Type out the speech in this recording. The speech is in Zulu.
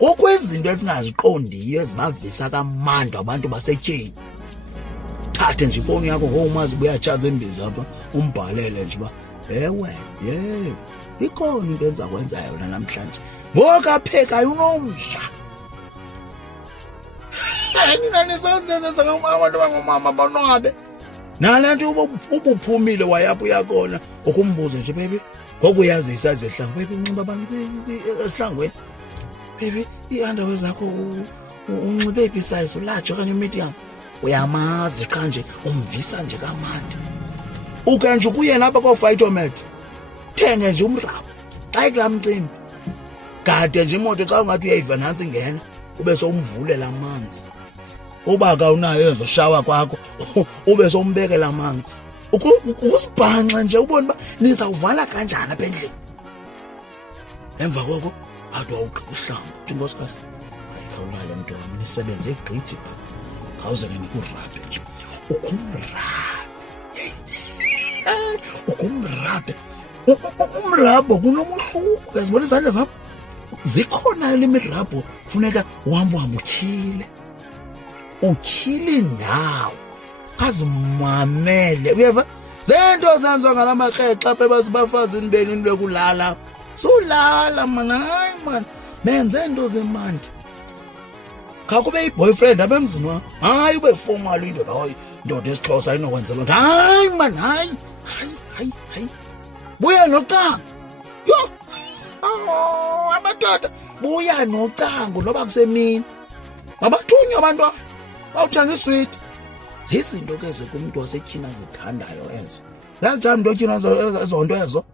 okwezinto esingaziqondiyo ezibavisa kamandla abantu basetyeni. Thathe nje ifowuni yakho ngokumazi ubuyatshaza imbiza apha umbhalele nje uba ewe ikhona into enza kwenza yona namhlanje ngoku aphekayo unomdla. Nina nisazenza abantu abangomama banwabe nale nto ubuphumile wayapho uyakona ukumbuza nje baby ngoku uyazisa ezihlangu baby unxiba abantu esihlangweni baby iunderwear zakho unxibe phi size large okanye medium uyamazi qha nje umvisa nje kamandi uke nje kuye lapha koFitomed thenge nje umrabho xa kulaa mcimbi gade nje imoto xa ungathi uyayiva nantsi ingena ube sowumvulela amanzi uba ka unayo ezo shawa kwakho ube sombekela amanzi ukusibhanxa nje ubone uba nizawuvala kanjani apha endlini. Emva koko athi wawugqiba uhlamba uthi nkosikazi ayikhawulale mntu wam nisebenze egqithi pha khawuze ke nikurabhe nje ukumrabhe umrabho kunomohluko uyazibona izandla zam zikhona le mirabho funeka uhambe utyhile indawo azimamele uyeva zento zenziwa ngala maxexa apha bafazi inibeni kulala sulala man hayi man nenze into zemandi khakube yiboyfriend apha emzini wakho hayi ube formal indoda hayi indoda esiXhosa ayinokwenza loo nto hayi man hayi buya nocango yo amadoda buya nocango noba kusemini mabathunywe abantwana bawuthenga iswiti zizinto ke kumntu wasetyhini azithandayo ezo. Yazithanda into etyhini ezo nto ezo.